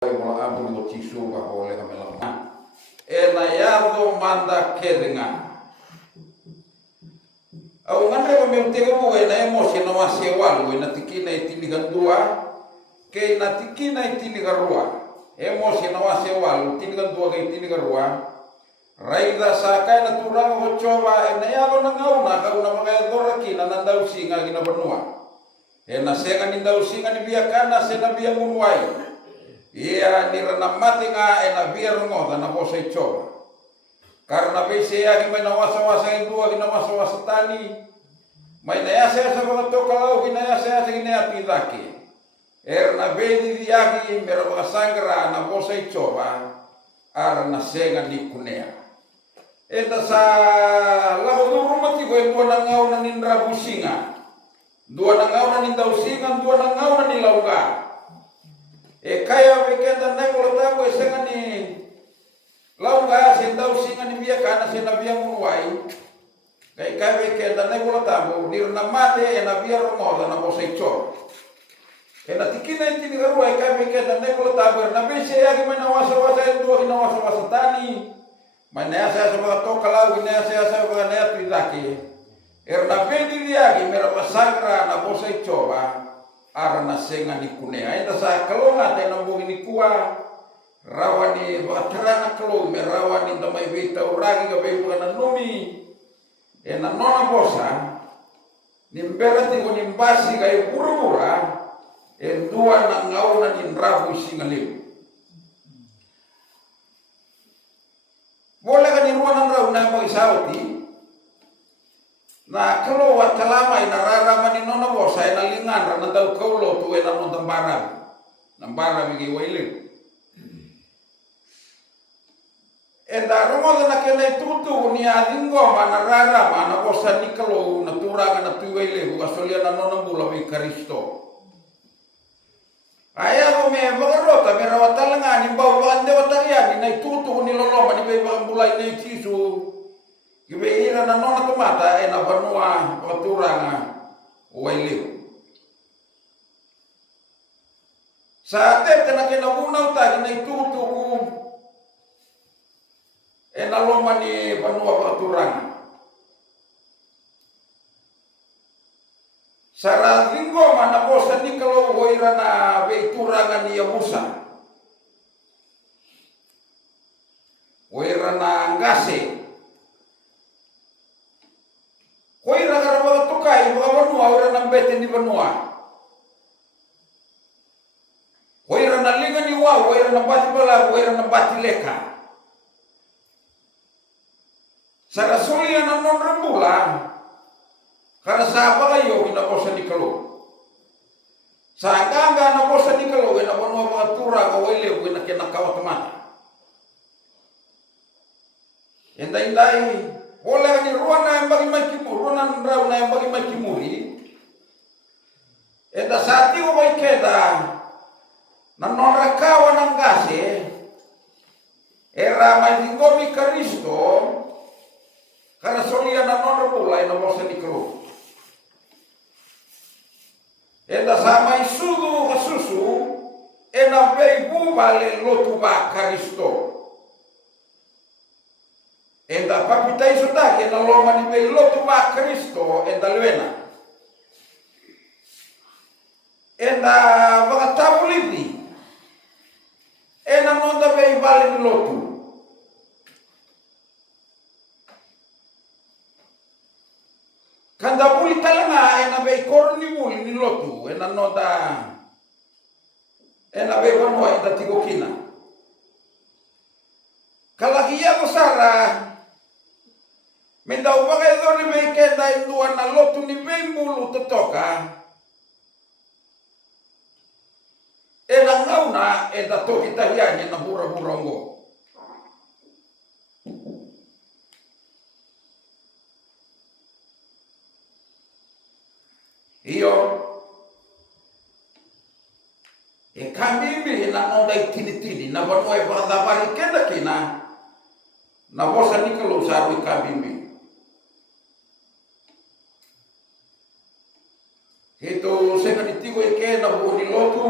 Mola abu ni chisu ka ole ka melama e na yardo manda kedenga au ngane ko meutega bu e na emosi na wase walu na tikina itini gandua ke na tikina itini garua emosi na wase walu tini gandua ke itini garua raida sakai na turang ko coba e na yalo na ngauna ka una makaya dora kina na dau singa gina benua e na senga ni dau singa ni biakana se na bia munwai. Ia ni rana mati nga e na biar ngoda na bosa icoba. Karena bese ya ki na wasa-wasa indua ki na wasa-wasa tani. Mai na yasa yasa mga tokalau ki na yasa yasa ki na yapidaki. Na bedi diaki mera mga sangra na bosa icoba. Ara na senga ni kunea. Eta sa lahu durumati ko dua na ngau na nindra businga. Dua na ngau na nindaw singa, dua na ngau na nilauga. Kaya wikenda nengo tago senga ni launga sendau singa ni bia kana sena bia munwai kaya wikenda nengo tago ni na mate na bia romoda na bosaicho na tikina intini garua kaya wikenda nengo tago na bese ya gimana wasa-wasa ndu na wasa-wasa tani mana asa sa toka lau ina asa ba na pidaki na bedi dia gimera masagra na bosaicho ba arana senga ni kunea enda sa kalonga tena mbugi ni kuwa rawani batrana kalo merawani damai vita uragi ga beibu na numi na nona bosa nimberati ko nimbasi ga purura dua na ngauna ni rabu singaliu boleh kan ni ruanan rabu na mo isauti na kalau watalama ina rara mani nona bosa ina lingan rana tau kaulo tu ina mo nambara bigi waile enda romo na kena tutu ni adingo mana rara mana bosa ni kalau na turanga na tu waile buka solia na nona bula bi Kristo aya ko me bagarota me rawatalanga ni bau ande wataria ni tutu ni lolo mani be bula ni tisu Kibeira na nona tomata na banua waturanga wailiu. Sa tete na kinabuna utagi na itutuku na loma ni banua waturanga. Sa linggo mana bosa ni kalau waira na beituranga ni yamusa. Waira na ngase. Koi raga raga tukai mga banua ora nang bete ni banua. Koi raga linga ni wa, koi raga bati bala, koi raga bati leka. Sa rasulia na non rambula, karena sa kayo kinabosa ni kalo. Sa ganga na bosa ni kalo, kinabanua mga tura, kawaile, kinakawat mata. Inday-inday. Boleh ni ruang na yang bagi makimur, ruang na yang bagi makimuri. Eda sati ko may keda na nonrakawa ng gase era may dingomi Kristo kana solia na nonrabula na bosa ni Kro. Eda sa may sudu kasusu ena bei bubale lotu ba Kristo. Enda papitai sutaki na loma ni bei lotu ma Kristo enda luena. Enda baka tabuliti. Ena nonda bei bali ni lotu. Kanda buli talanga ena bei korni buli ni lotu. Ena nonda ena bei banua enda tigokina. Kalakia ko sara Mendau bagai doni mekenda indua na lotu ni bembulu totoka. Ena ngauna eda toki tahianya na hura-hurongo. Iyo. Kambimbi na nonda itini-tini na banua ibadabari kenda kina. Na bosa ni kalau saru kambimbi. Itu senga nitigo ike na buoni lotu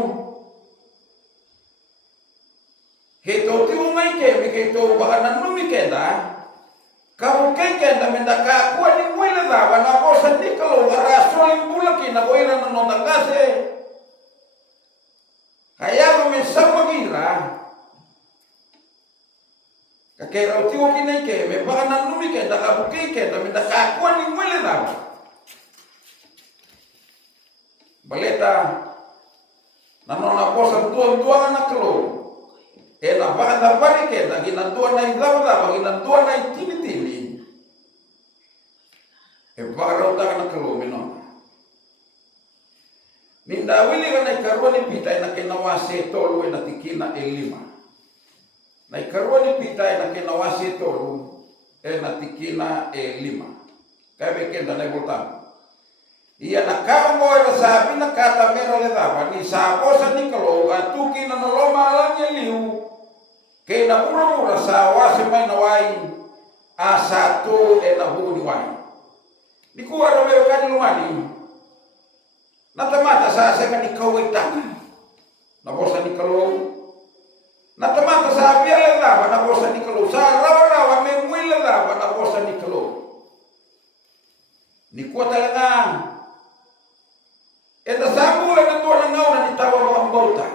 Hito tiu ngai ke mi hito bakanan numi kenda. Kamu kenda mendaka kuat ni mwile da wana bosa ni kalau arasol bulaki na boira na nondangase. Hayago me sabagira. Kakera tiu kinai ke me bakanan numi kenda kamu kenda mendaka kuat ni mwile da. Baleta nanona bosa tuan na kalau ela baka bari kenda ginantua na idaba ginantua na tini e baka rauta na kalau mino ninda wili kana ikaroni pita na kenawase tolu na tikina elima na ikaroni pita na kenawase tolu na tikina elima kabe kenda na botam iya na kamo era sabi na kata mera le daba ni sabosa ni kalau atuki na noloma alanya liu kay na mura sa wase may naway asato na huni wai. Di ko araw may kani lumani. Natamata sa asa ni kaway taka. Nabosa ni kalo. Natamata sa abiyal laba nabosa ni kalo. Sa rawa may mwil laba nabosa ni kalo. Ni ko talaga. Eta sabu na tuwa ng ngaw na nitawag ang bauta.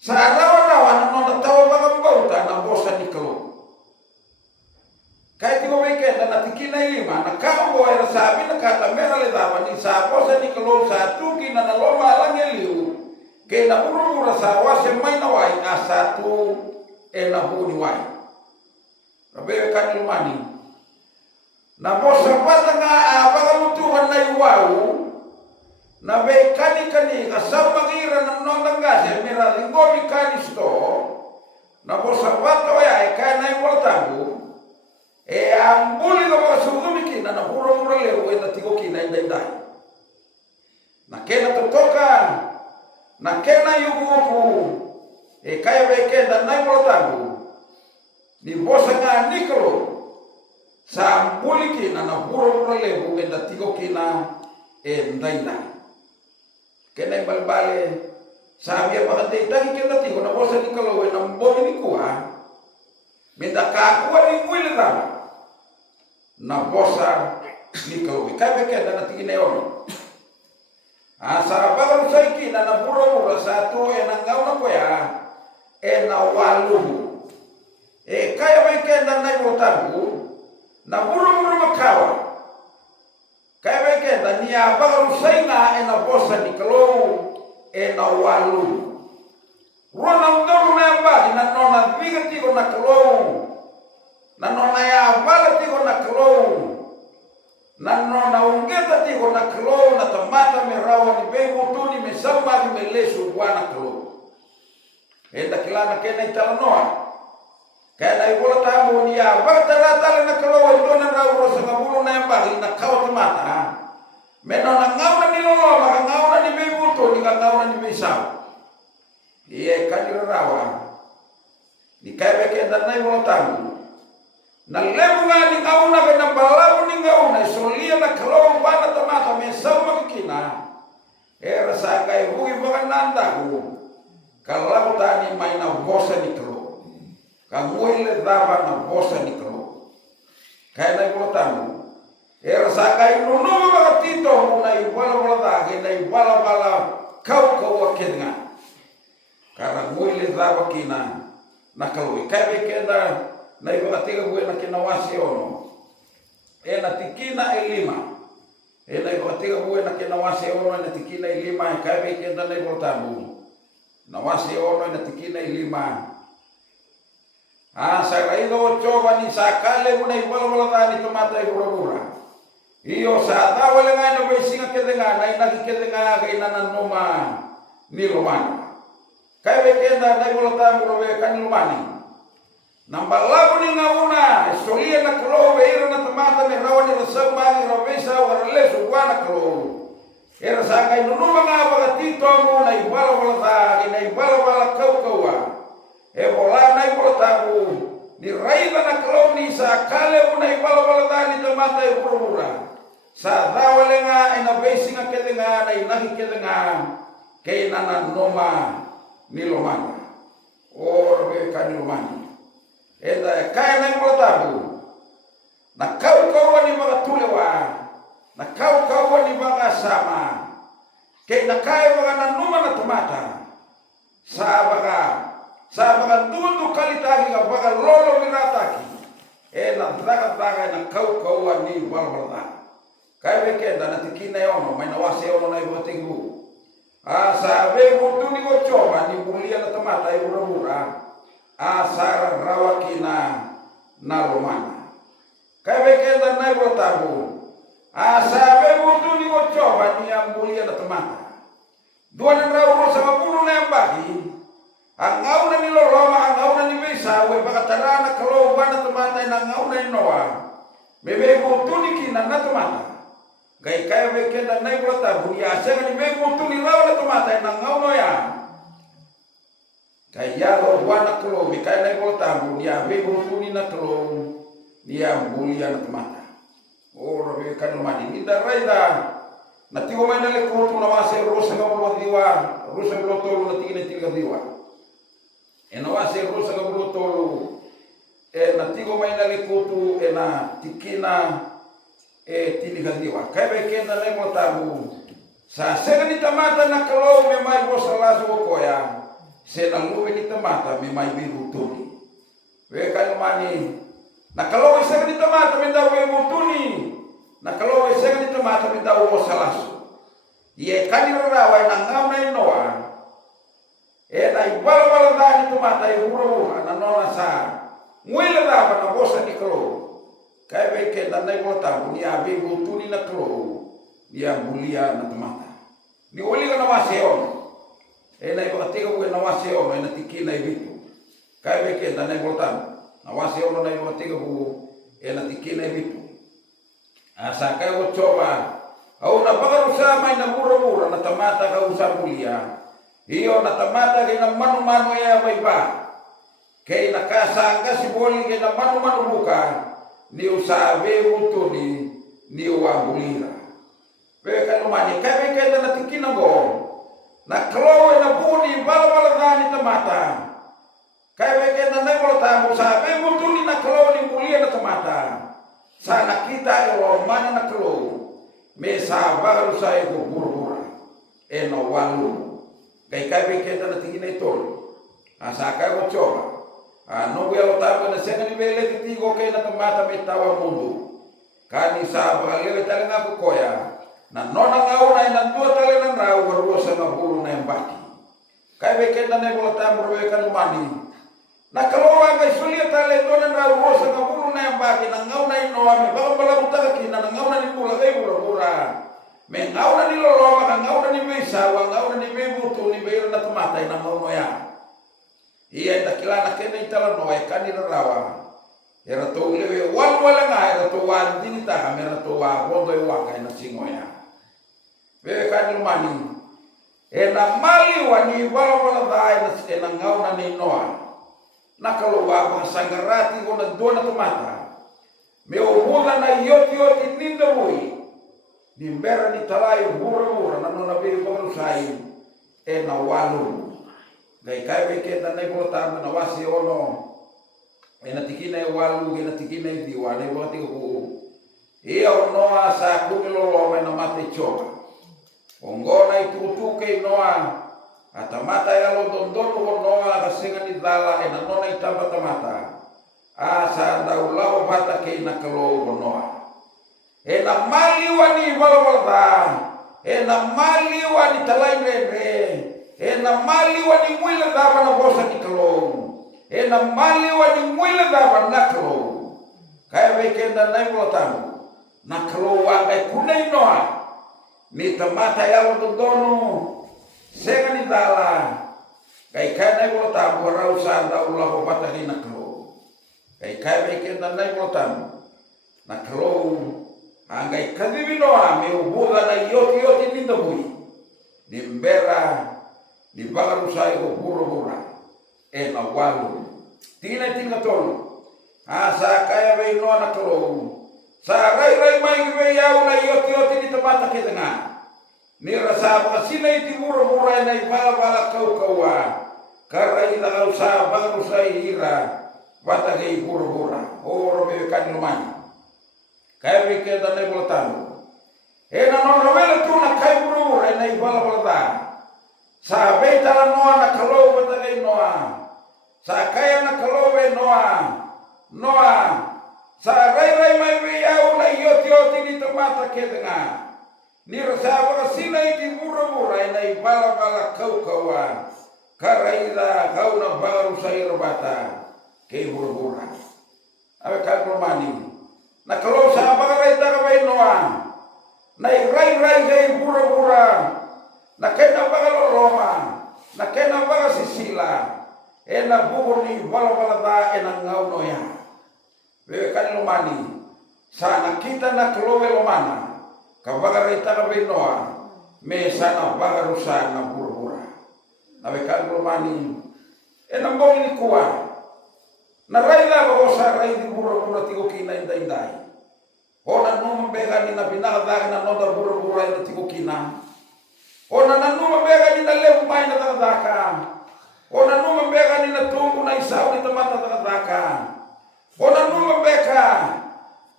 Sa araw-araw nung natawa mga bauta na bosa ni kalo. Kahit mo may kenda na tikina lima, nakaambo ay sabi na katamera lidawan ni sa bosa ni kalo sa tuki na naloma lang iliw. Kaya napurumura sa wase may naway asatu nahuni way. Rabewe kanilumani. Na bosa pata nga bagalutuhan na iwaw. Na be kani kasama magira ng nondangase mira lingomi kanisto na bosa bato ya kana importante ambuli no basudumi kina na puro leo na tigo kina indai na kena totoka na kena yuguku kaya be kenda na importante ni bosa nga nikolo sa ambuli kina na puro leo na tigo kina indai kena balbale sabi apa kata itagi kena tigo na bosa ni kalau na bomi ni kuha minta kakuha ni mwile na bosa ni kalau ikabe kena na tigi neon sa bagal saiki na pura satu nanggaw na kuya na waluhu kaya ba kena na ibotabu na pura makawa kaya ba kenda niya bagal say na na bosa ni kalau na walu ruang nangdoro na ba na nona bigati ko na kalau na nona ya balati ko na kalau na nona ungeta ti ko na kalau na tamata me rawa ni bebo tu ni me samba ni me lesu bwana kalau kilana kena italanoa kaya na ibola tamu niya batala na kalau ito na rawa sa ngabulo na ba na kaw tamata menona ngauna ni lolo maka ngauna ni bebuto ni ngauna ni mesau iya kanira rawa ni kaya kenda na ibola tamu na lebu nga ni ngauna kena balabu ni ngauna solia na kalau bana tamata mesau makikina rasa kaya bugi bagan nanda ko kalau tani may na bosa ni kalau kamuile daba na bosa ni kalau kaya na ibola tamu sakai nunu mga tito na iwala dagi na iwala kau akenga karang muili daba kina nakaluwi kaya kenda na iwala tiga buwe na kinawasi ono na tikina ilima na iwala tiga buwe na kinawasi ono na tikina ilima kaya kenda na iwala tabu nawasi ono na tikina ilima sa raido coba ni sakale muna iwala dani tomata ibura iyo sa dawala nga na may singa kedenga na inakikedenga kay nananuma ni Romani. Kaya may kenda na ibulata mo rowe kanilumani. Nambalago ni nga una, solia na kalo, ira na tamata ni rawa ni rasama ni rawesa warales uwana kalo. Era sa kay nunuma nga bagatito mo na ibala na ibala kawa. Bola na ibulata mo ni raiba na kalo ni sa kale mo na ibala ni tamata ibulura. Sa dawale nga inabesi nga kede nga na inaki kede nga kay nananoma ni lomani. O be kan lomani. Eda kaya na mo tabu. Na kau ni mga tulewa. Na kau ni mga sama. Kay na kaya mga nanuma na tumata. Sabaga dundu kalitagi nga baga lolo mirataki. Na daga na kau ni walwala. Kaya bekenda na tikina yono may nawase yono na ibutingu. Sabe mutuni ko choma ni bulia na tamata ibura-bura. Sara rawakina na romana. Kaya bekenda na ibutabu. Sabe mutuni ko choma ni ambulia na tamata. Dua na rawo sa mapuno na yambagi. Ang ngauna ni loloma, ang ngauna ni Mesa, we bakatara na kalo bana tamata na ngauna inoa. Bebe mutuni kina na tamata. Gay kaya bekenda na ibutabu. Sega ni bebe mutuni rawo na tamata na ngauna ya. Kaya lo wana kalo, kaya na ibutabu. Bebe mutuni na kalo. Niya bulia na tamata. Ora bebe kanumani. Nida raida. Natigo may nalikuto na wase rosa nga ulo diwa. Rosa nga ulo tolo na tingin tiga diwa. Na wase rosa nga ulo tolo. Natigo may nalikuto na tikina tiniga diwa. Kaya bekenda na yung tabu. Sa sega ni tamata na kalo may may rosa laso ko koya. Se na luwi ni tamata may may birutuni. Weka lumani. Na kalo sega ni tamata may daw birutuni. Na kalau saya ni temata minta uwo salasu. Ye kanira rawa na ngam na inoa. Na ibala da ni temata ihuro na nona sa. Ngwela da na bosa ni kalo. Kai beke da na ibota ni abi butuni na kalo. Ni ambulia na temata. Ni oli na waseo. Na ibotega bu na waseo na tikina ibitu. Kai beke da na ibota. Na waseo na ibotega bu na tikina ibitu. Sakai ko coba, au na pagarusa may na mura-mura na tamata ka usar mulia. Iyo na tamata kay na manu-manu ya may ba. Kay nakasangka si boli kay na manu-manu buka. Ni usabe uto ni uambulira. Beka lumani kay kay na tikina go. Na klowe na buni bala-bala ni tamata. Kay kay na nagolta usabe uto ni na klowe ni mulia na tamata. Sana kita elo mana na kelo mesa baru saya ko buru-buru no walu kay kabe kita na tingin ito asaka ko choba no gue lo tapo na senga ni bele titigo kay na tamata may tawa mundo kani sa bagalewe talaga ko koya na nona ngauna na dua talaga ng raw baro sa maburo na yambaki kabe kita na ko tapo ro kan mani na kalowa kay sulia tale dona na rosa nga bulu na yambaki na ngauna inoa me baka bala utaka kina na ngauna ni pula kay bura me ngauna ni loloma ka ngauna ni Mesa wa ngauna ni bebutu ni beira na tumatay na maunoya iya dakilana kena itala no ay kanira rawa era to lewe wala nga era to wan dinita era to wa bodo wa kay na singoya be kanil mani na mali wani wala dai na ngauna ni noa na kaluwa mga sangarati ko na doon na tumata. May umulan na yoti ninda mo'y. Nimbera ni talayo mura na nung nabiyo ko malusayin. Nawalo. Gay kaya may kita na ibulatan na wasi ono. Natikina yung walo, natikina yung diwa. Naibulati ko. Iya noa sa kumilolo may namatay choka. Onggo na itutuke noa. Atamata ya lo dondon ko noa kasi nga ni dala na nona itaba tamata. Sa daulaw bata kay nakalo ko noa. Na maliwa ni walawalda. Na maliwa ni talay rebe. Na maliwa ni mwila daba na bosa ni kalong. Na maliwa ni mwila daba na kalong. Kaya wikenda na yung lotamo. Nakalo wangay kunay noa. Ni tamata ya lo dondono. Senga ni dala kay kaya ko tabu raw sa daula ko patali na klo kay kaya bekenda na ko tabu na klo angay kadibino mi ubuga na yoti ninda bui nimbera di bagaru sai ko buru-bura na walu tina tolo sa kaya be no na klo sa rai mai be yaw na yoti ni tabata kitanga ni rasa ba sila iti mura-mura na ibala-bala kau-kawa. karai la usa baru saira bata gei pura-pura oro be kan lumani kai be ke da ne boltano e na no rovela tu na kai pura-pura na ibala bolta sa be tala noa na kalau bata gei noa sa kaya na kalau be noa sa rai mai be au na yoti ni tomata ke denga ni rasa baka sina iti pura-pura na ibala kau karaida kau na baru sair bata ke pura-pura abe kan romani na kalau sa baka rai ta be noa na rai ke pura-pura na kena baka loma na kena baka sisila ena bubu ni bala ta ena ngau noya be kan romani sana kita na kelowe lomana kabaga rai ta be noa me sana baga rusa na pura-pura nabe kan romani ena mbong ni kuwa na raila bagosa rai di pura-pura tigo kina indai ona numa bega ni na binadaga na nonda pura-pura ina tigo kina ona na numa bega ni na levu mai na takadaka ona numa bega ni na tunggu na isau ni tamata takadaka ona numa bega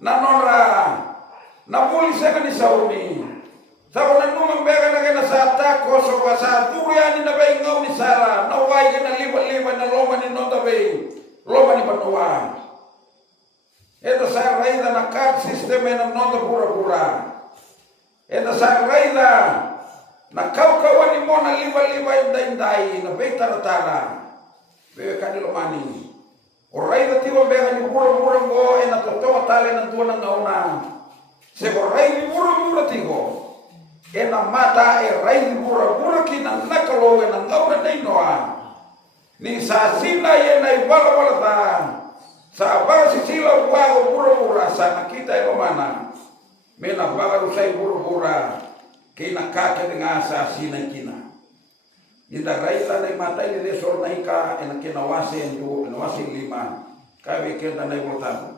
na nora na muli sega ni sauni sa ona numa bega na kena sata koso ka sa durian ni na be ngau ni sala na wai kena liba na loma ni nonda be loma ni panoa eta sa raida na card system na nonda pura-pura eta sa raida na kau ni mona liba indai na be tara be kanilo mani o raida tiwa bega ni pura-pura go ena totoa tale na tua na ngauna se ko raida ni pura-pura tigo ena mata raida ni pura-pura kina nakalo na ngauna nei noa ni sa sina ye na ibala ta sa basi sila buago pura-pura sa kita ilo mana mena baga rusai pura-pura kina kake dengan sa sina kina ida raita na mata ni desor na ika ena kina wase ndu ena wase lima kabe kenda na ibotamu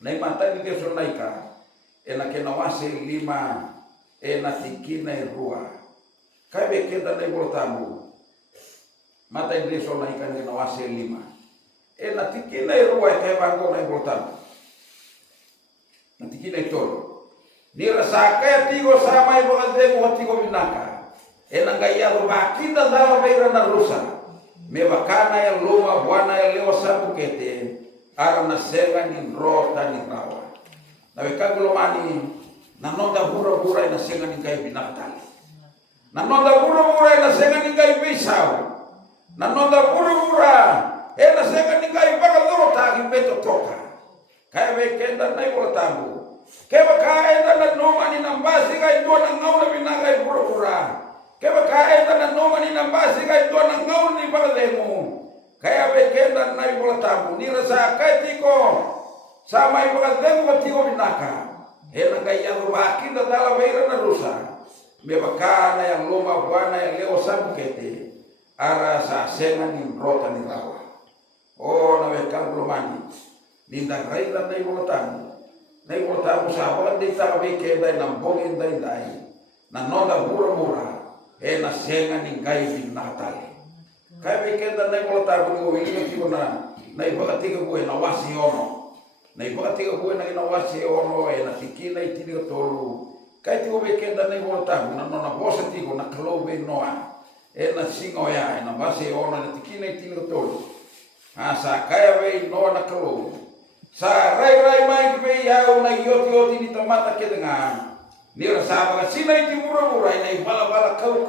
na mata ni desor na ika ena kina wase lima ena tikina rua kabe kenda na ibotamu mata ni desor na ika kina wase lima ena tikina rua kai bango na ibotamu na tikina tolo ni rasa kaya tigo sama ibu kademu tigo binaka ena gaya kita dalam beira na rusa me bakana ya luma bwana ya lewa sabu kete arana senga ni rota ni rawa na bekagulo mani na nonda bura na senga ni kai binaka na nonda bura na senga ni kai bisau na nonda bura ena senga ni kai bagalota ki beto toka kai bekenda na ibo tabu keba kaenda na noma ni nambasi kai dua na ngauna binaka bura keba kaenda na noma ni nambasi kai dua na ngauna ni bagademu kaya bekenda na ibo tabu ni rasa kai tiko sama ibo bagademu batiko binaka ena kaya rubakinda dala beira na rusa mebakana yang loma bwana yang leo sabu kete ara sa senga ni rota ni rawa oh na bekang lumani ninda raila na ibo tabu na ibo tabu sahabat di tabi keda nambongin dai na nonda mura na senga ni gai binatali kai keda na ibo tabu go wili ti bona na ibo tiga go na wasi ono na ibo tiga go na wasi ono na tikina itini tolu kai ti go keda na ibo tabu na nona bosa ti go na klobe noa na singo ya na wasi ono na tikina itini tolu asa kaya we no na klobe sa rai mai be ya una yoti ni tomata ke dengan ni rasa ba sina iti mura ina bala kau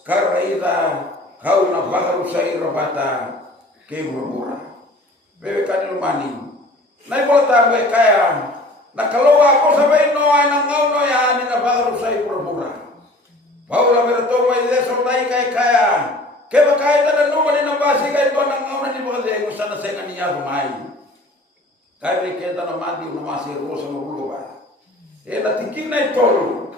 karaida kau na baru sair bata ke mura bebe kan mani nai bolta be kaya na kalau ako sabai no ana ngau no ya ni na baru sair mura paula berto mai deso nai kaya ke ba kaya na no ni na basi kai to na ngau ni ba de usana senga ni ya mai kai kenda na mandi una masih rosa no ba ena tikina itolo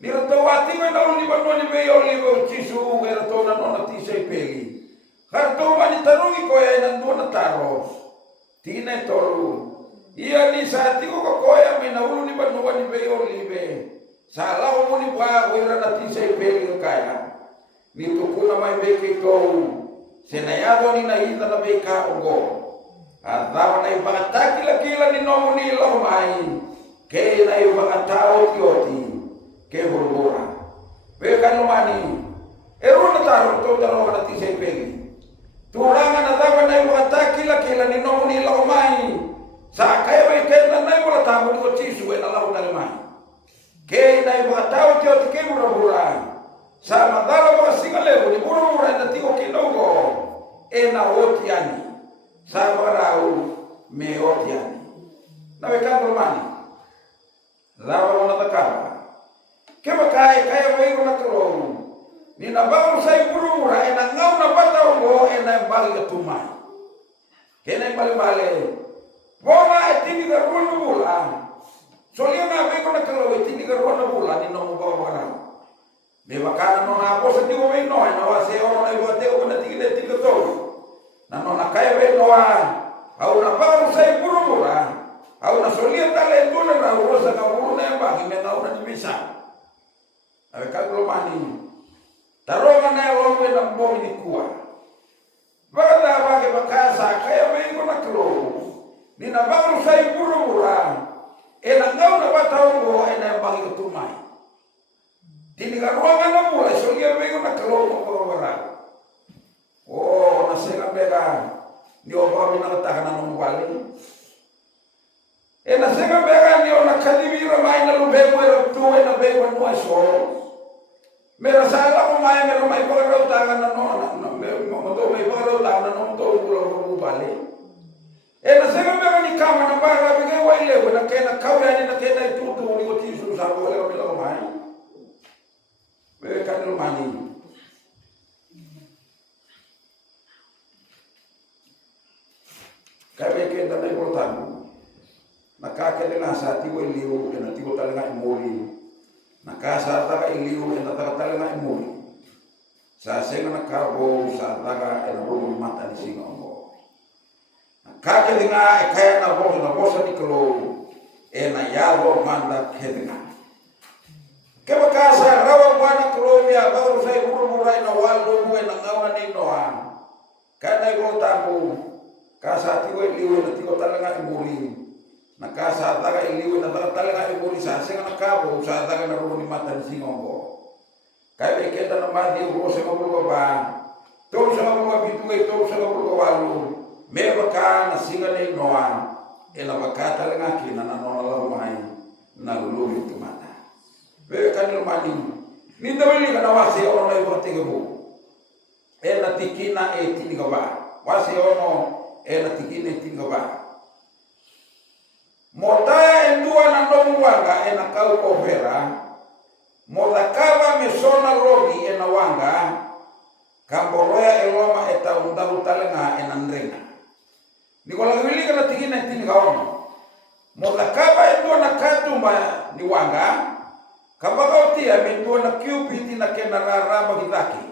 ni rato wati me no ni ba no ni be yo li bo chisu era to na no ti sei pegi harto mani tarungi ko ya na do na taro tina itolo ia ni sa ti ko ya me na ulu ni ba no ni be yo li be sala mo ni ba era na ti sei pegi kaya ni to kuna mai be ke to Senayado ni na ita na beka ongo. Adama na ipangata kila ni nomu ni mai. Kaya na ipangata tioti. Kaya burbura. Beka numani. Eru na taro to taro na tisay pegi. Turangan adama na ipangata kila ni nomu ni mai. Sa kaya may kaya na ipangata mo ko chisu na lau na mai. Kaya na ipangata tioti kaya burbura. Sa mandala mga singalero ni burbura na tigo kinogo. Ena otiani sabarau me otiani nawe kando mani lawa na takara kema kaya wego na kro ni na baru sai burura ena ngau na bata ngo ena bali tumai kena bali bona etini ga runu bula solia na wego na kro etini ga runu bula ni no mo bara me bakana no na posa tigo me no na wase oro na bote ko na tigile tigo to na no na kaya we no au na baru sai burura au na solia tale tole na urosa ka buruna ba ki me na una ni bisa ave ka globani taronga na lo we na bomi ni kuwa bada ba ke bakasa kaya we ko na klo ni na baru sai burura ena ngau na batao ena ba ki tumai dini ka ruanga na mula solia we ko na klo ko bara oh nasema bega ni oba mina takana no wale e nasema bega ni ona kadibira mai na lube mo tu na be mo no so mera sala ko mai mera mai ko ro takana no mo do mai ko ro takana no to ko wale e nasema bega ni kama na bara bega wale ko na kena kaula ni na kena tu ni ko tisu sa ko le ko mai be kan mani kabe ke da mai portando nakake de na sa ti we liu e na ti ko tala ngai mori nakasa ta ka liu e na ta tala ngai mori sa senga na karbo sa daga e na ro mata ni singa ngo nakake de na e kaya na bosa ni klo e na ya ro manda kedina ke bakasa rawa bana klo ya baru sai buru murai na waldo e na ngawa ni noa kana go tambu kasa tiwe liwe na tiko talanga imuri na kasa taga liwe na talanga imuri sa senga na kabo sa taga na runi mata ni singongo kai be kenda na madi ro se mo ko ba to sa mo ko bitu ngai to sa mo ko walu me baka na singa nei noa ela baka talanga ki na no la mai na lulu tu mata be kan madi ni dawali kana wasi ono na ibo tegebo e na tikina e tiniga ba wasi ono ena tikine tinga ba motaya endua na ndomu wanga ena kau kohera motakava mesona rogi ena wanga kamboroya eloma eta undahu talenga ena nrenga nikola wili kana tikine tinga ono motakava endua na katumba ni wanga kabagautia mendua na kiupiti na kena raramba kitaki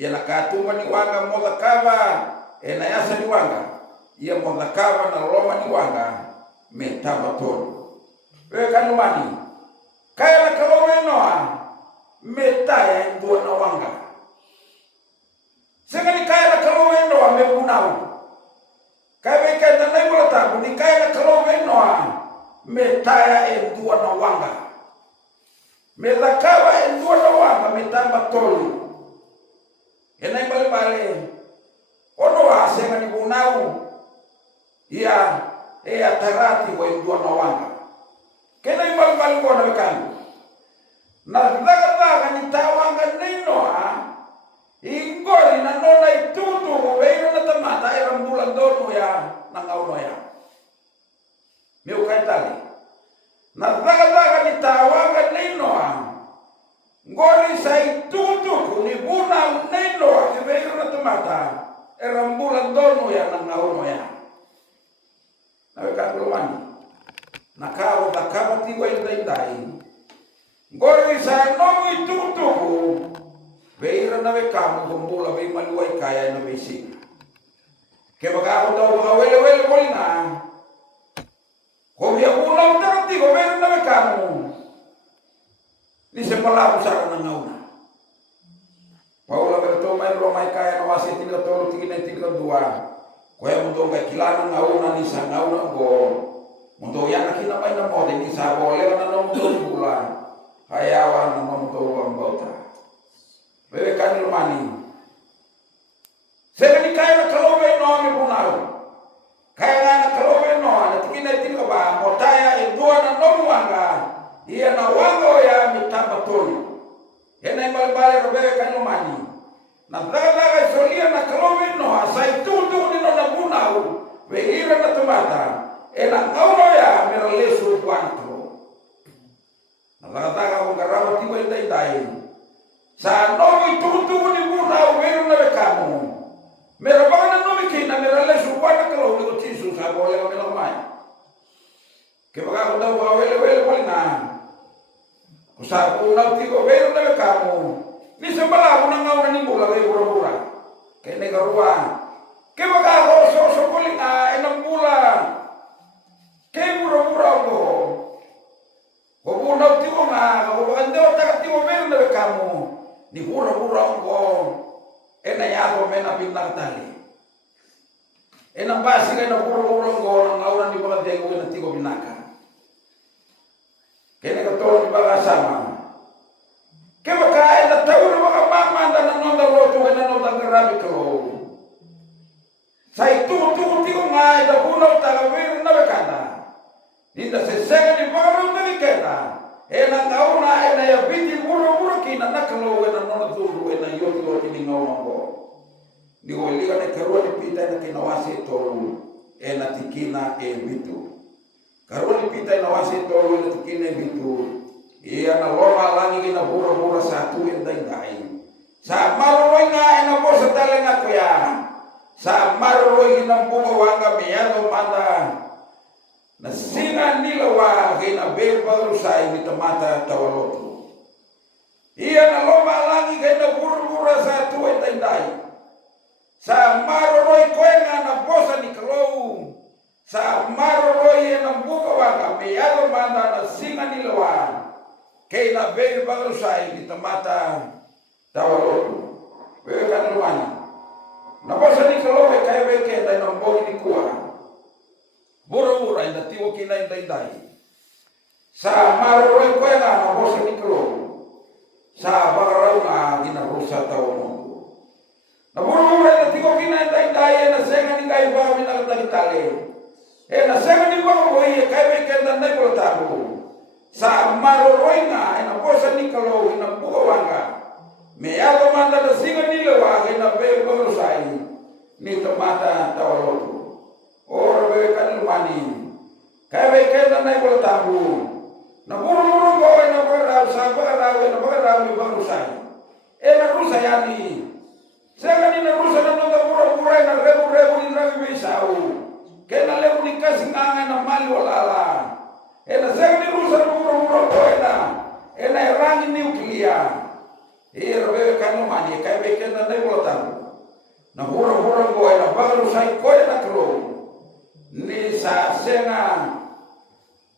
ena katumba ni wanga motakava ena yasa ni wanga ia mondakava na loma ni wanga metaba tolo we kanumani kaya na kawawe noa metaya indua na wanga sega ni kaya na kawawe noa mepunau kaya we kaya na naimula tabu ni kaya na kawawe noa metaya indua na wanga metakava indua na wanga metaba tolo ena bale ono asenga ni bunau ia tarati wa indua na wanga kena imbal ngona wekan na daga ni tawanga nino ingori na nona itutu weiro na tamata era mbulan dono ya na ngauno ya meu kaitali na daga ni tawanga nino ngori sa itutu ni buna nino ke weiro na tamata era mbulan dono ya na ngauno ya nawe kakulumani nakao takama tiwa indai ngori sa nomu itutuku beira nawe kamu kumbula be maluai kaya na besi ke bagaho daw wele bolina ko biya ulang tarati ko beira nawe kamu ni sepala usara na ngauna Paula berto mai ro mai kaya na wasi tinga tolu tiniga dua ko ya mundo ga kilana ngauna ni sa ngauna go mundo ya nakina mai na mo ni sa bo le na no mundo bula hayawan na mundo ambauta bebe kan lumani Segani kaya kalobe no mi bunau. Kaya na kalobe no na tikina tiniga ba motaya indua na no wanga. Ia na wango ya mitamba toni. Ena imbali robe kan lumani. Na daga solia na kalobe no asai tu ni no na bunau. We ira na tomata. Ena ngoro ya meralesu kwanto. Na daga ngarawa tiwa indai. Sa no tu ni bunau we na kamu. Mera bana no mikina mera le subana kalau ni tisu sa boleh mela mai. Ke baga ko daw wele na. Usa ko na tigo wele na kamu. Ni sembala ko na ngaw ni bola kay pura-pura. Kay ne garua. Ke baga ko so boleh na enam bola. Kay pura-pura ko. Ko na tigo na ko baga daw ta tigo wele na kamu. Ni pura-pura ko. Ena yago mena bintang tali. Ena basi kena pura-pura ngorong ngauran di bawah dego kena tigo binaka. Kena ketolong di bawah sama. Kena kaya ena tahu di bawah mama dan nonda roto kena nonda gerabi kalau. Saya tigo ngai da punau tagawir na bekanda. Ninda sesega di bawah nonda kena. Ena ngauna ena ya biti pura-pura kina nakalo kena nonda turu ena yoti ni ngomong. Ni wali kana karua ni pita na kinawasi tolu na tikina vitu. Karua ni pita na wasi tolu na tikina vitu. Iya na loma langi kina pura-pura satu dai. Sa maroi na bosa talenga kuya. Sa maroi kina bunga wanga miyado manda. Na singa nila wa kina beba rusai ni tamata tawalotu. Iya na loma langi kina pura-pura satu dai. Sa maroroi koenga na bosa ni kalau. Sa maroroi na buka wanga meyado manda na singa ni lawa. Kay na bebe bagusay di tamata tawalotu. Wewe kan luani. Na bosa ni kalau kay weke na nombori ni kuwa. Bura-bura ina tiwo kina indai. Sa maroroi koenga na bosa ni kalau. Sa bagarau na gina rusa tawo. Na buru-buru na tigo kina indai na senga ni kai ba mina kata tale. Na senga ni ba ko ye kai be kenda nai ko tabu. Sa maro roina na bosa ni kalau ina buka wanga. Me ya ko manda da singa ni lewa ina be ko sai. Ni tomata tawalo. Or be kan mani. Kai be kenda nai ko tabu. Na buru-buru ko ina ba sa ba mi ba sai. Na rusa yani Sega ni narusa na nonga pura-pura na rebu-rebu ni rabi beisau. Kena lebu ni kasing anga na mali walala. Sega ni rusa na pura-pura koena. Rangi nuklia. Rabe kanu mani kai beken na nebulotan. Na pura-pura koena baru sai koena kro. Ni sa senga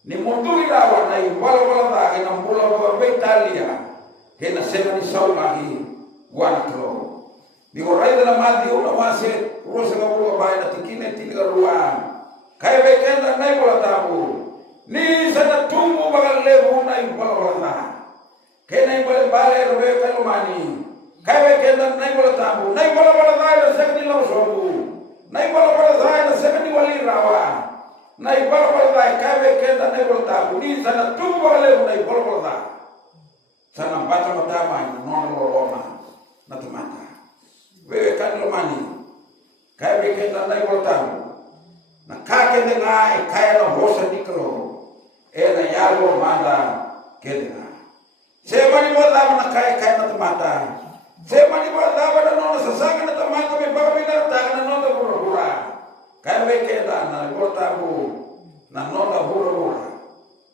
ni mundui rawa na wala-wala ta kena mula beitalia. Kena senga ni saulahi wan kro. Di orai dalam hati una wase rusa ngabulu bae na tikine tiniga ruan. Kaya bekenda nai bola tabu. Ni sana tumbu bagal lebu nai bola na. Kaya nai bale robe kalumani. Kaya bekenda nai bola tabu. Nai bola na sekni law sobu. Nai bola na sekni wali rawa. Nai bola kaya bekenda nai bola tabu. Ni sana tumbu bagal lebu nai bola na. Sana bata matama non loroma na tumata. Wewe kan lumani kaya bekenda nai voltamu na kake denga kaya na hosa diklo na yalo manda kedena semani voltamu na kaya na tamata semani voltamu na nona sasanga na tamata me babi na tagana nona bura kaya bekenda na voltamu na nona bura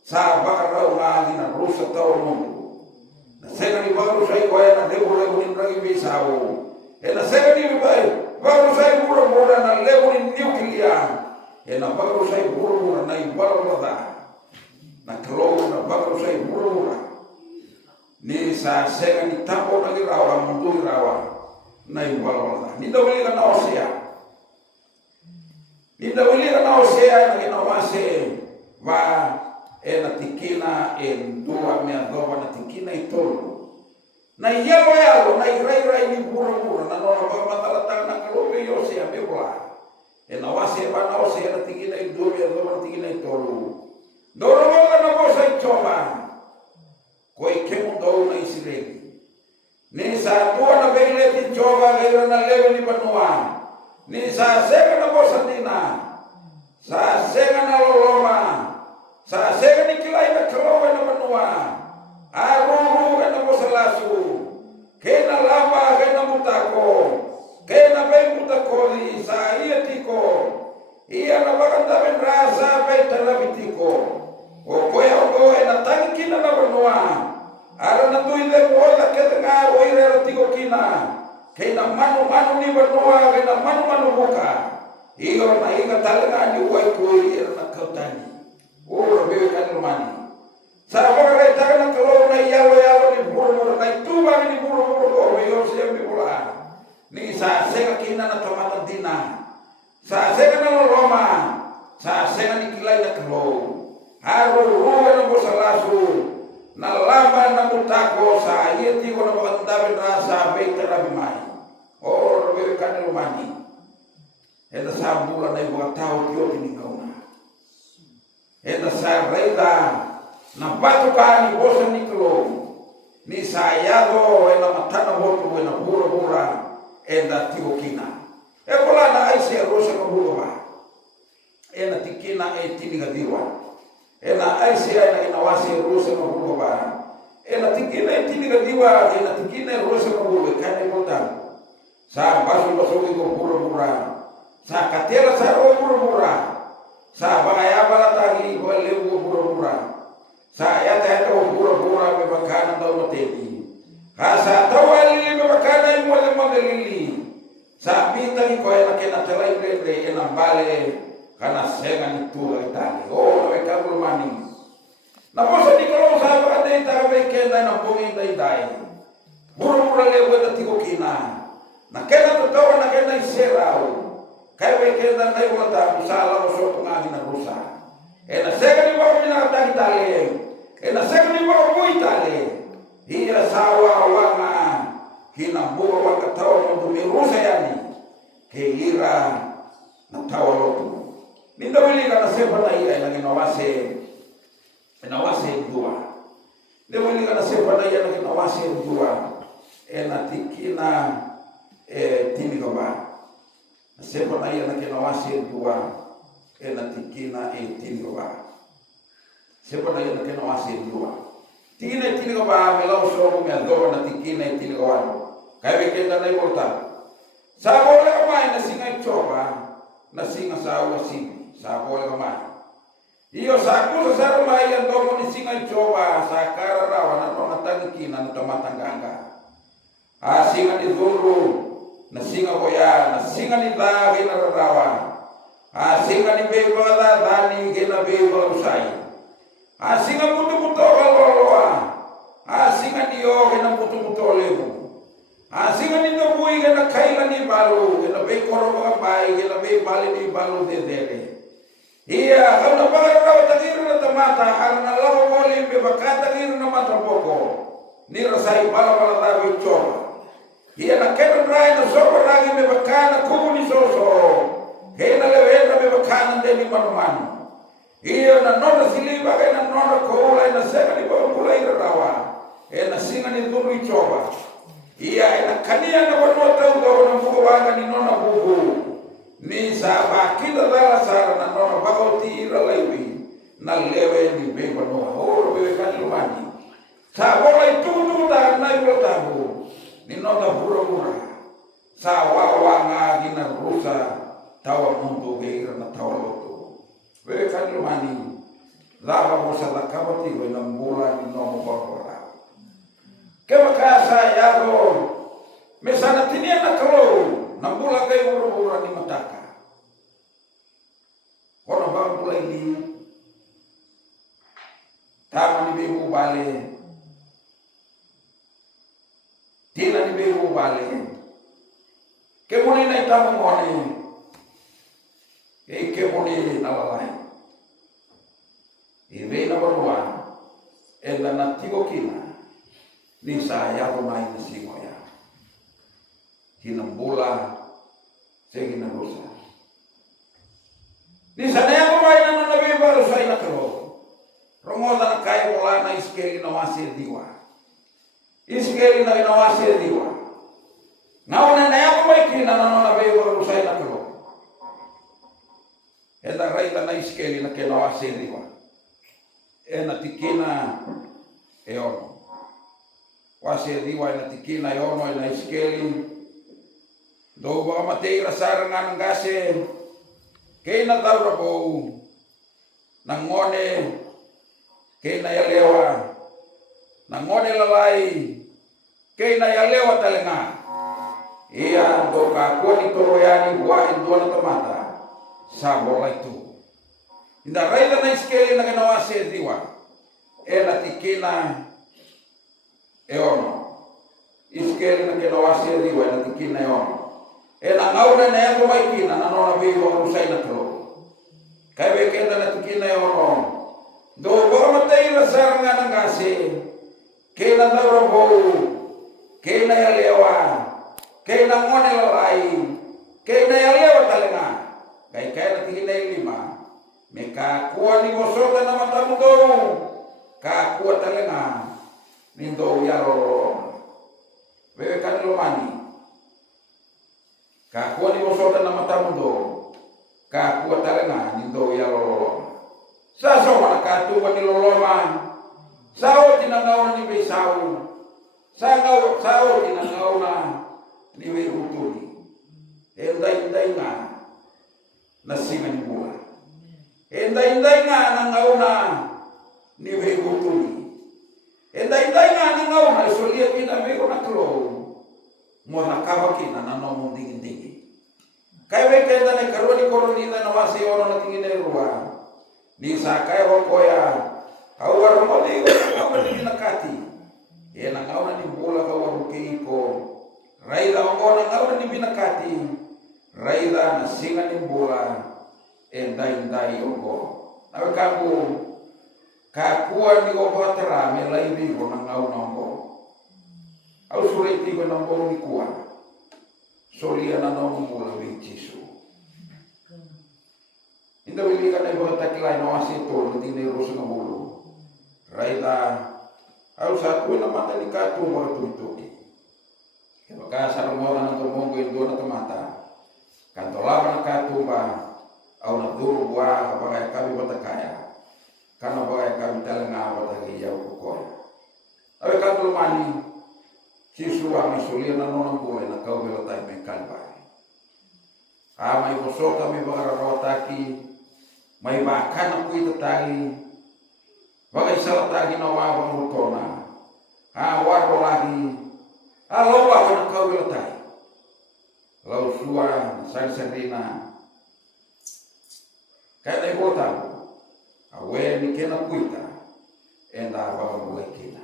sa bakarau ngali na rusa tau mundu na semani baru sai koya na debura kunin ragi bisau na segani baru saya buru-buru na lebu ni nuklia. Na baru saya buru-buru na ibalada. Na kalau na baru saya buru-buru. Ni sa segani tampo na girawa mundu girawa na ibalada. Ni dawali ka na osia. Inda wilira na osea na kinawase wa na tikina dua meadova na tikina itolo. Na yalo na irai ni bura na nona ba matalatang na kalobe osea bebla. Na wase ba na osea na tikina dua meadova na tikina itolo. Doro na bosa ichoma. Koi kemundo na Israeli. Ni sa tua na bele ti chova gaira na lewe ni banua. Ni sa sega na bosa dina. Sa sega na loloma. Sa sega ni kilai na kalowe na banua. Aruru na bosa lasu. Kena lama kena mutako. Kena bay mutakori sa iya tiko. Iya na bakanta ben rasa bay talabitiko. O koya o na tangkina na banua. Ara na tuide bola ke nga oire tiko kina. Kena manu ni banua kena manu buka. Iyo na inga talaga ni wai koi na kautani. Ora bebe kan lumani. Sa baka taga na kalo na yalo ni buru na tuba ni buru o yo se mi bola. Ni sa sega kina na tomata dina. Sa sega na Roma. Sa sega ni kilai na kalo. Haru ruwa na bosa lasu. Na lama na mutako sa iya tiko na makandabi rasa bay terabi mai. Or bebe kan lumani. Eda sa bulan na ibu tao tiyo tinikauna. Eda sa reida na batu kani bosa niklo. Ni sayado ena matana botu ena bura eda tiyo kina. Bola na aise rosa na bura. Ena tikina tiniga diwa. Ena aise ena wasi rosa na bura. Ena tikina tiniga diwa. Ena tikina rosa na bura. Kani botan. Sa basu ko bura. Sa katera sa bura. Sa bangaya bala tagi wale bura. Sa yata bura me bakana daw mategi. Sa tawali me bakana mo magalili. Sa bitang ko ena kena talay rere ena bale kana senga ni tua itali. Oh no ekabulo mani. Na bosa di kalau sa bakana ita be kenda na bongi dai. Bura le wala tiko kina. Na kena tutawa na kena iserao. Kaya kenda na iwata misala so pengaji na rusa. Ena sega ni bawa mina tagi tale. Ena sega ni bawa mui tale. Iya sawa wanga hina buwa waka tawa mtu mirusa yani. Keira na tawa lotu. Minda wili kana sepa na iya ina inawase dua. Minda wili kana sepa na iya inawase dua. Ena tikina tini kaba. Sepa na iya kinawasi dua ena tikina tingoba. Sepa na iya kinawasi dua. Tikina tingoba melau soru me adoro na tikina tingoba. Kaya kenda na ibolta. Sa bola kamay na singa choba na singa sa wasimi. Sa bola kamay. Iyo sa kusa sa rumay ang domo ni singa choba sa kararawa na pamatangkina na tamatanganga. Singa ni dulu. Na singa koya, na singa ni da gina rarawa. Singa ni beba da dani gina beba usai. Singa putu kaloloa. Singa ni yo gina putu lebu. Singa ni nabui gina kaila ni balu. Gina be koroba bai, gina be bali ni balu dedere. Iya, kalau bagarawa tagir na tamata, karena lawa boli beba katagir na mata poko. Ni rasai bala tabi coba. Iya na kena rai na sopa ragi me bakana kuni soso. Kena lewena me bakana deni manu. Iya na nona siliba kena nona koula na sega ni baba kulai rawa. Na singa ni tulu coba. Iya na kania na wanota udawa na buku wanga ni nona buku. Ni saba kita dala sara na nona bagoti ira laiwi. Na lewe ni beba noa. Oro bebe kani lumani. Sabola itu tak na ibu tahu. Ni nota bura. Sa wawa nga gina rusa tawa mundo geira na tawa loto. Wewe kan lumani. Lava mosa la kabati we na mbula ni nomo bakora. Kema kasa yago mesana tinia na kalo na mbula kai bura ni mataka. Kono ba mbula ini tama ni bebu bale. Tina ni bebu bale. Kemuni na itamu ngone. kemoni nalalai ibe na barua ela na tigo kina ni saya rumai na singo ya hinambula segina rosa ni sana ya rumai na nabi baru saya na kero rongoda na kaya wala na iskeli na wasi diwa iskeli na wasi diwa ngauna na ya rumai kina na nabi baru saya na kero ela raita na iskeli na kena wasi diwa ena tikina eono wase diwa ena tikina eono ena iskeli do ba mateira sarangan ngase keina taura bou nangone keina ya lewa nangone lalai keina ya lewa talenga ia do ka koni toroyani wa indona tomata sabola itu inda raida na iskeli na wase diwa ena tikina eono iskeli na wase diwa ena tikina eono ena ngauna na yango maikina na nona biwa rusai na tro kaiwe kenda na tikina eono do bora mateira saranga ngase kena daura bou kena ya lewa kena ngone lalai kena ya lewa talenga kai na tikina lima meka kuwa ni bosota na matamu do ka kuwa talenga nindo yaro wewe kanilo mani ka kuwa ni bosota na matamu do ka kuwa talenga nindo yaro sasa wana katu wani loloma sao tinangauna ni besau sao tinangauna ni werutuni endai nga nasima ni bula endai nga nangauna ni werutuni endai nga nangauna solia kina mego na klo mona kaba kina na nomo dingi kai wekenda ne karoni koroni na wasi ono na tingine ruwa ni sakai rokoya au warmali au ni nakati ena ngauna ni bula ka warukiko raida ngona ngauna ni binakati raida na singa ni bula endai ogo nawe kangu kakua ni ogo tera me laibi ko ngauna ogo au sureti ko nambo ni kuwa solia na no bula bichisu inda wili kana ibo takilai no asito ndine rosa na bulu raida au satu na mata ni katu mo tuituki kaya kasar mo na to mongo indo na tomata kantola na katu ba au na duru bua bagai kami batakaya kana bagai kami talenga batagi ya ko awe kanto mani siswa misulia na nona bua na kau bela tai mekalba ama ibo soka me bagara rotaki mai bakana kuita tali bagai salah tagi na wabang rutona waro lagi alowa kana kau letai lau sua sarina kada ibota awe ni kena kuita enda baba buai kena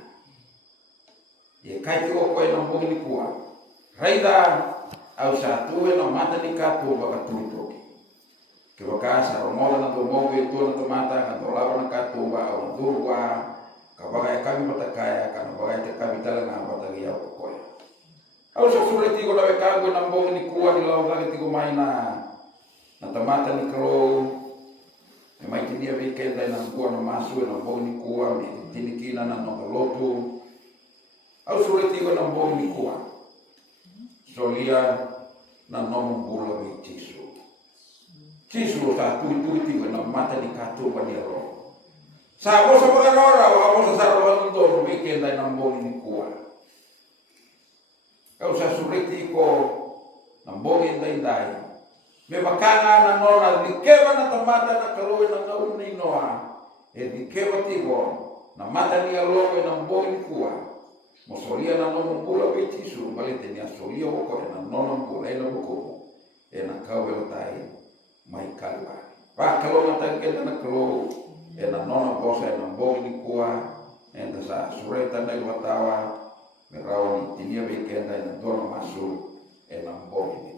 ye kai ko na mbongi ni kuwa raida au satu na mata ni katu baba tuito kibakasa romola na tomogo itu na tomata kan tolaba na katuba au durwa kabagai kami batakaya kan bagai kami talanga batagi au koya au so sureti ko lawe kago na mbong ni kuwa ni lawa lagi tigo maina na tomata ni kro mai tinia weekend na kuwa na masu na mbong ni kuwa mi tinikina na no lotu au sureti ko na mbong ni kuwa solia na nomo bula bichisu Cisu satu itu na mata di katu paniro. Sabo sa pagkalora, wamo sa sarawan ito, weekend ay nambong ni kuwa. Kau sa suriti ko, nambong inday. May makanga na nona, dikewa na tamata na karoy ng naunay noa. Dikewa tigo, na mata niya lokoy nambong ni kuwa. Mosolia na nomong bula by Cisu, balite niya solia ko, na nomong bula na buko. Na kawel tayo. Mai kalba pa kalau mata kita na klo na nona bosa na mbong ni kuwa enda sa sureta na watawa merawan tinia weekend na dona masu na mbong